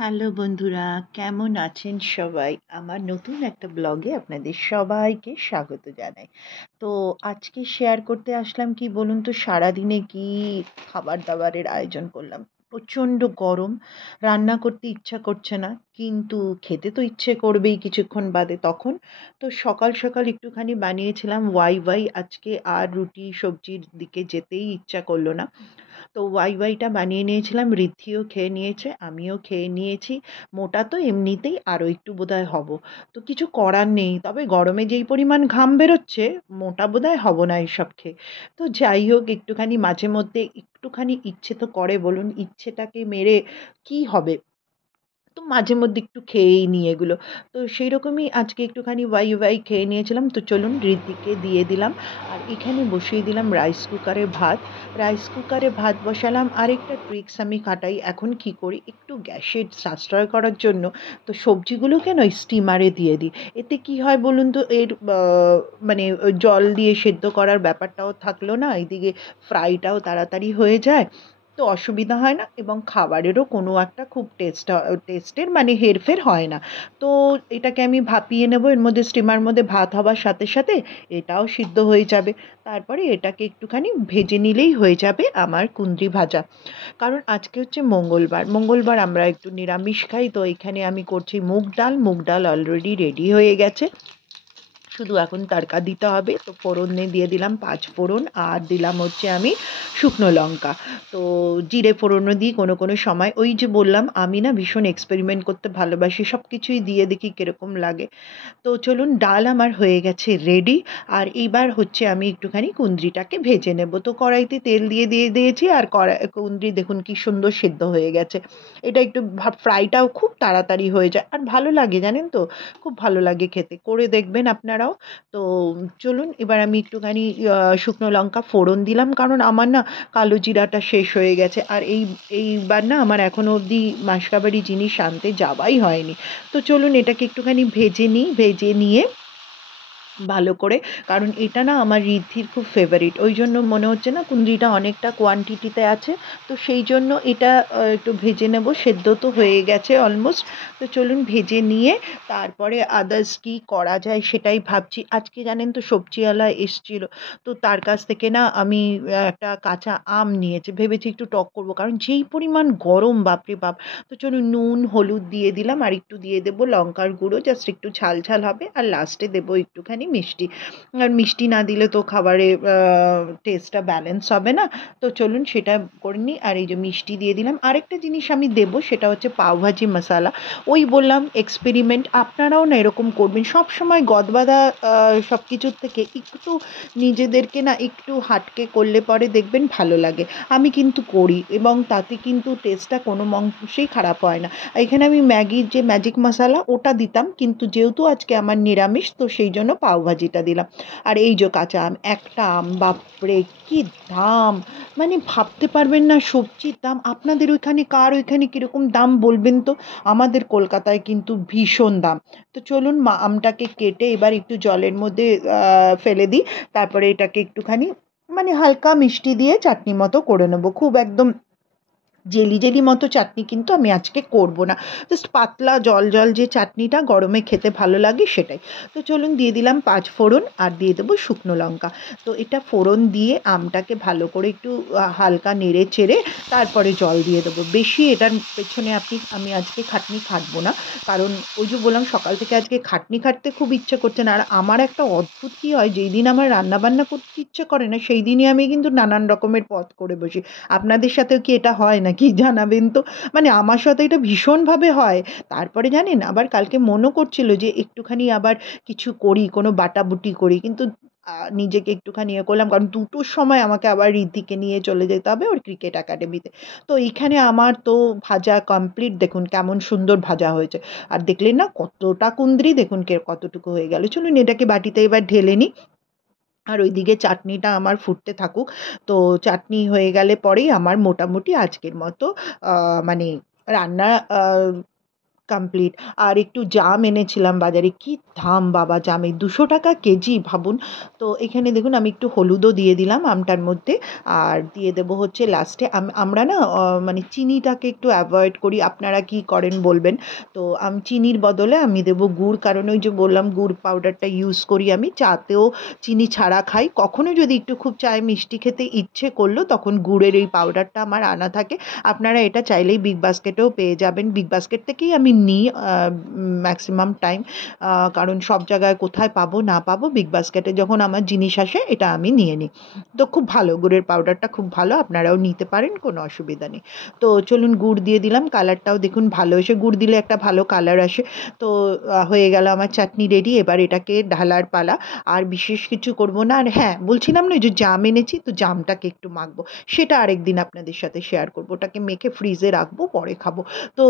Hello বন্ধুরা, কেমন আছেন সবাই? আমার নতুন একটা ব্লগে আপনাদের সবাইকে স্বাগত জানাই। তো আজকে শেয়ার করতে আসলাম কি বলুন তো, সারাদিনে কি খাবার দাবারের আয়োজন করলাম। প্রচণ্ড গরম, রান্না করতে ইচ্ছা করছে না, কিন্তু খেতে তো ইচ্ছে করবেই কিছুক্ষণ বাদে। তখন তো সকাল সকাল একটুখানি বানিয়েছিলাম ওয়াই ওয়াই আজকে, আর রুটি সবজির দিকে যেতেই ইচ্ছা করলো না। তো ওয়াই ওয়াইটা বানিয়ে নিয়েছিলাম, ঋদ্ধিও খেয়ে নিয়েছে, আমিও খেয়ে নিয়েছি। মোটা তো এমনিতেই, আরও একটু বোধহয় হব। তো কিছু করার নেই, তবে গরমে যেই পরিমাণ ঘাম বেরোচ্ছে, মোটা বোধহয় হব না এসব খেয়ে। তো যাই হোক, একটুখানি মাঝে মধ্যে একটুখানি ইচ্ছে তো করে, বলুন, ইচ্ছেটাকে মেরে কি হবে। তো মাঝে মধ্যে একটু খেয়েই নিই এগুলো। তো সেই রকমই আজকে একটুখানি ওয়াই ওয়াই খেয়ে নিয়েছিলাম। তো চলুন ঋদ্ধিকে দিয়ে দিলাম, আর এখানে বসিয়ে দিলাম রাইস কুকারে ভাত। রাইস কুকারে ভাত বসালাম। আরেকটা ট্রিক্স আমি খাটাই, এখন কি করি, একটু গ্যাসের সাশ্রয় করার জন্য তো সবজিগুলোকে নয় স্টিমারে দিয়ে দিই। এতে কি হয় বলুন তো, এর মানে ওই জল দিয়ে সেদ্ধ করার ব্যাপারটাও থাকলো না, এদিকে ফ্রাইটাও তাড়াতাড়ি হয়ে যায়। তো অসুবিধা হয় না, এবং খাবারেরও কোনো একটা খুব টেস্টের মানে হেরফের হয় না। তো এটাকে আমি ভাপিয়ে নেব, এর মধ্যে স্টিমার মধ্যে ভাত হবার সাথে সাথে এটাও সিদ্ধ হয়ে যাবে। তারপরে এটাকে একটুখানি ভেজে নিলেই হয়ে যাবে আমার কুঁদরি ভাজা। কারণ আজকে হচ্ছে মঙ্গলবার, মঙ্গলবার আমরা একটু নিরামিষ খাই। তো এখানে আমি করছি মুগ ডাল। মুগ ডাল অলরেডি রেডি হয়ে গেছে, শুধু এখন তড়কা দিতে হবে। তো ফোড়নে দিয়ে দিলাম 5 ফোড়ন, আর দিলাম হচ্ছে আমি শুকনো লঙ্কা। তো জিরে ফোড়নও দিই কোনো কোনো সময়। ওই যে বললাম, আমি না ভীষণ এক্সপেরিমেন্ট করতে ভালোবাসি, সব কিছুই দিয়ে দেখি কীরকম লাগে। তো চলুন, ডাল আমার হয়ে গেছে রেডি। আর এইবার হচ্ছে আমি একটুখানি কুঁদরিটাকে ভেজে নেব। তো কড়াইতে তেল দিয়ে দিয়েছি, আর কুঁদরি দেখুন কি সুন্দর সেদ্ধ হয়ে গেছে। এটা একটু ফ্রাইটাও খুব তাড়াতাড়ি হয়ে যায়, আর ভালো লাগে জানেন তো, খুব ভালো লাগে খেতে। করে দেখবেন আপনারাও। তো চলুন, এবার আমি একটুখানি শুকনো লঙ্কা ফোড়ন দিলাম, কারণ আমার না কালো জিরাটা শেষ হয়ে গেছে। আর এইবার না আমার এখনো অবধি মাসকাবাড়ি জিনিস আনতে যাওয়াই হয়নি। তো চলুন এটাকে একটুখানি ভেজে নিই, ভেজে নিয়ে ভালো করে, কারণ এটা না আমার ঋদ্ধির খুব ফেভারিট, ওই জন্য মনে হচ্ছে না কুঁদরিটা অনেকটা কোয়ান্টিটিতে আছে। তো সেই জন্য এটা একটু ভেজে নেব। সেদ্ধ তো হয়ে গেছে অলমোস্ট। তো চলুন ভেজে নিয়ে তারপরে আদার্স কী করা যায় সেটাই ভাবছি। আজকে জানেন তো সবজিওয়ালা এসছিল, তো তার কাছ থেকে না আমি একটা কাঁচা আম নিয়েছি, ভেবেছি একটু টক করব, কারণ যেই পরিমাণ গরম, বাপরে বাপ। তো চলুন নুন হলুদ দিয়ে দিলাম, আর একটু দিয়ে দেবো লঙ্কার গুঁড়ো, জাস্ট একটু ঝাল ঝাল হবে, আর লাস্টে দেবো একটুখানি মিষ্টি। আর মিষ্টি না দিলে তো খাবারে টেস্টটা ব্যালেন্স হবে না। তো চলুন সেটা করে নিই। আর এই যে মিষ্টি দিয়ে দিলাম। আরেকটা জিনিস আমি দেবো, সেটা হচ্ছে পাওভাজি মশালা। ওই বললাম এক্সপেরিমেন্ট, আপনারাও না এরকম করবেন। সব সময় গদবাঁধা সব কিছুর থেকে একটু নিজেদেরকে না একটু হাটকে করলে পরে দেখবেন ভালো লাগে। আমি কিন্তু করি, এবং তাতে কিন্তু টেস্টটা কোনো অংশেই খারাপ হয় না। এখানে আমি ম্যাগির যে ম্যাজিক মশালা ওটা দিতাম, কিন্তু যেহেতু আজকে আমার নিরামিষ, তো সেই জন্য পাওভাজিটা দিলাম। আর এই যে কাঁচা আম, একটা আম বাপরে কি দাম, মানে ভাবতে পারবেন না সবজির দাম। আপনাদের ওইখানে কার ওইখানে কীরকম দাম বলবেন তো। আমাদের কলকাতায় কিন্তু ভীষণ দাম। তো চলুন আমটাকে কেটে এবার একটু জলের মধ্যে ফেলে দিই। তারপরে এটাকে একটুখানি মানে হালকা মিষ্টি দিয়ে চাটনি মতো করে নেবো। খুব একদম জেলি জেলি মতো চাটনি কিন্তু আমি আজকে করব না, জাস্ট পাতলা জল জল যে চাটনিটা গরমে খেতে ভালো লাগে সেটাই। তো চলুন দিয়ে দিলাম 5 ফোড়ন, আর দিয়ে দেবো শুকনো লঙ্কা। তো এটা ফোড়ন দিয়ে আমটাকে ভালো করে একটু হালকা নেড়ে চেড়ে তারপরে জল দিয়ে দেবো। বেশি এটার পেছনে আমি আজকে খাটনি খাটবো না, কারণ ওই যে বললাম সকাল থেকে আজকে খাটনি খাটতে খুব ইচ্ছে করছে না। আর আমার একটা অদ্ভুত কী হয়, যেই দিন আমার রান্নাবান্না করতে ইচ্ছে করে না, সেই দিনই আমি কিন্তু নানান রকমের পদ করে বসি। আপনাদের সাথেও কি এটা হয় নাকি জানাবেন তো। মানে আমার সাথে এটা ভীষণভাবে হয়। তারপরে জানেন, আবার কালকে মনও করছিল যে একটুখানি আবার কিছু করি, কোনো বাটাবুটি করি, কিন্তু নিজেকে একটুখানি করলাম, কারণ 2টোর সময় আমাকে আবার ঋদ্ধিকে নিয়ে চলে যেতে হবে ওর ক্রিকেট একাডেমিতে। তো এইখানে আমার তো ভাজা কমপ্লিট, দেখুন কেমন সুন্দর ভাজা হয়েছে। আর দেখলেন না কতটা কুঁদরি, দেখুন কতটুকু হয়ে গেল। চলুন এটাকে বাটিতে এবার ঢেলে নিই, আর ওইদিকে চাটনিটা আমার ফুটতে থাকুক। তো চাটনি হয়ে গেলে পরেই আমার মোটামুটি আজকের মতো মানে রান্না কমপ্লিট। আর একটু জাম এনেছিলাম বাজারে, কি দাম বাবা জামের, 200 টাকা কেজি ভাবুন। তো এখানে দেখুন আমি একটু হলুদও দিয়ে দিলাম আমটার মধ্যে, আর দিয়ে দেবো হচ্ছে লাস্টে, আমরা না মানে চিনিটাকে একটু অ্যাভয়েড করি, আপনারা কি করেন বলবেন। তো আমি চিনির বদলে আমি দেবো গুড়, কারণ ওই যে বললাম গুড় পাউডারটা ইউজ করি আমি, চাতেও চিনি ছাড়া খাই, কখনো যদি একটু খুব চায় মিষ্টি খেতে ইচ্ছে করলো তখন গুড়ের এই পাউডারটা আমার আনা থাকে। আপনারা এটা চাইলেই বিগ বাস্কেটেও পেয়ে যাবেন, বিগ বাস্কেট থেকেই আমি নিই ম্যাক্সিমাম টাইম, কারণ সব জায়গায় কোথায় পাবো না পাবো, বিগ বাস্কেটে যখন আমার জিনিস আসে এটা আমি নিয়ে নিই। তো খুব ভালো, গুড়ের পাউডারটা খুব ভালো, আপনারাও নিতে পারেন, কোনো অসুবিধা নেই। তো চলুন গুড় দিয়ে দিলাম, কালারটাও দেখুন ভালো এসে, গুড় দিলে একটা ভালো কালার আসে। তো হয়ে গেল আমার চাটনি রেডি, এবার এটাকে ঢালার পালা। আর বিশেষ কিছু করব না, আর হ্যাঁ বলছিলাম না যে জাম এনেছি, তো জামটাকে একটু মাখবো, সেটা আরেকদিন আপনাদের সাথে শেয়ার করবো, ওটাকে মেখে ফ্রিজে রাখবো, পরে খাবো। তো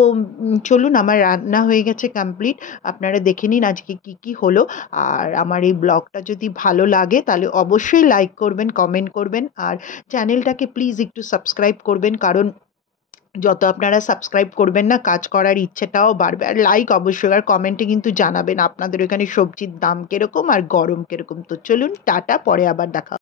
চলুন, আমার রান্না হয়ে গেছে কমপ্লিট, আপনারা দেখে নিন আজকে কি কি হলো। আর আমার এই ব্লগটা যদি ভালো লাগে তাহলে অবশ্যই লাইক করবেন, কমেন্ট করবেন, আর চ্যানেলটাকে প্লিজ একটু সাবস্ক্রাইব করবেন, কারণ যত আপনারা সাবস্ক্রাইব করবেন না, কাজ করার ইচ্ছেটাও বাড়বে। আর লাইক অবশ্যই, আর কমেন্টে কিন্তু জানাবেন আপনাদের ওখানে সবজির দাম কিরকম আর গরম কিরকম। তো চলুন টাটা, পরে আবার দেখা